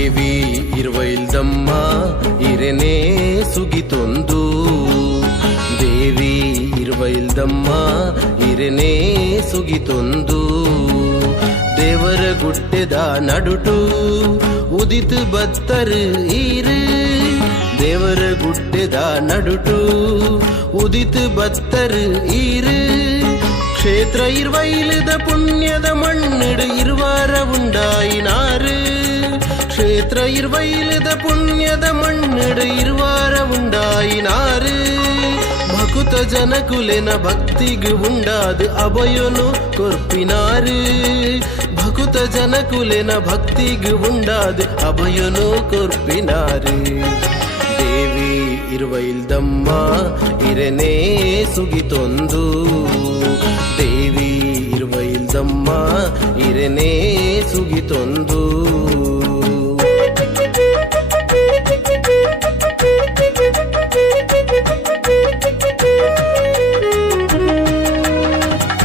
ದೇವಿ ಇರುವ ಇಲ್ದಮ್ಮ ಇರೆನೇ ಸುಗಿತೊಂದು ದೇವಿ ಇರುವ ಇಲ್ದಮ್ಮ ಇರೆನೇ ಸುಗಿತೊಂದು ದೇವರ ಗುಟ್ಟೆದ ನಡುಟು ಉದಿತು ಬತ್ತರು ಈರು தேவர குட்டதா நடுட்டு உதித்து பத்தரு ஈரு க்ஷேத்திர இருவயிலுத புண்ணியத மண்ணிடு இருவார உண்டாயினார் ಕ್ಷೇತ್ರ ಇರ್ವೈಲದ ಪುಣ್ಯದ ಮಣ್ಣಿಡ ಇರುವಾರ ಉಂಡಾಯಿನಾರು ಭಕುತ ಜನಕುಲೆನ ಭಕ್ತಿಗೆ ಉಂಡಾದ ಅಭಯನು ಕೊರ್ಪಿನಾರು ಭಕುತ ಜನಕುಲೆನ ಭಕ್ತಿಗೆ ಉಂಡಾದ ಅಭಯನು ಕೊರ್ಪಿನಾರು ದೇವಿ ಇರುವೈಲ್ದಮ್ಮ ಇರನೇ ಸುಗಿತೊಂದು ದೇವಿ ಇರುವೈಲ್ದಮ್ಮ ಇರನೇ ಸುಗಿತೊಂದು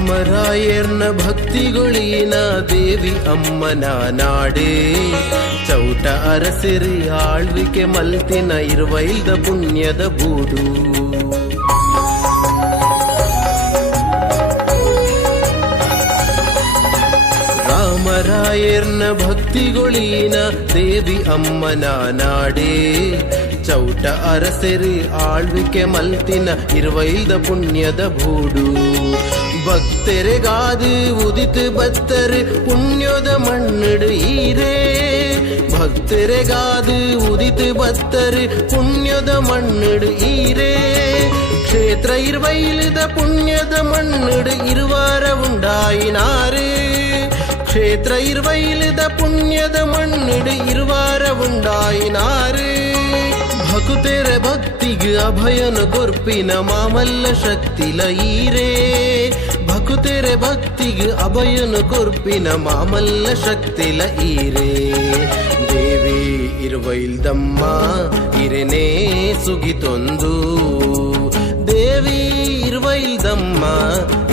ರಾಮರಾಯರ್ನ ಭಕ್ತಿಗೊಳಿನ ದೇವಿ ಅಮ್ಮನ ನಾಡೇ ಚೌಟ ಅರಸಿರಿ ಆಳ್ವಿಕೆ ಮಲ್ತಿನ ಇರುವೈಲ್ದ ಪುಣ್ಯದ ಬೂಡು ರಾಮರಾಯರ್ನ ಭಕ್ತಿಗೊಳಿನ ದೇವಿ ಅಮ್ಮನ ನಾಡೇ ಚೌಟ ಅರಸಿರಿ ಆಳ್ವಿಕೆ ಮಲ್ತಿನ ಇರುವೈಲ್ದ ಪುಣ್ಯದ ಬೂಡು பக்தருகாது உதித்து பத்தர் புண்ணியத மண்ணிடு ஈரே பக்தருகாது உதித்து பத்தர் புண்ணியத மண்ணிடு ஈரே ക്ഷേത്ര ഇരുവയിലിത പുണ്യത മണ്ണിട് ഇരുവാര ഉണ്ടായിനാറ് ക്ഷേത്ര ഇരുവയിലിത പുണ്യത മണ്ണിട് ഇരുവാര ഉണ്ടായിനാറ് ഭക്തര ഭക്തിക്ക് അഭയന കൊർപ്പിന മാമല്ല ശക്തിലയീരേ ಭಕ್ತಿಗೆ ಅಭಯನು ಕೊರ್ಪಿನ ಮಾಮಲ್ಲ ಶಕ್ತಿಲ ಈರೆ ದೇವಿ ಇರುವೈಲ್ದಮ್ಮ ಇರನೇ ಸುಗಿತೊಂದು ದೇವಿ ಇರುವೈಲ್ದಮ್ಮ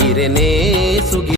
ಇರೆನೇ ಸುಗಿ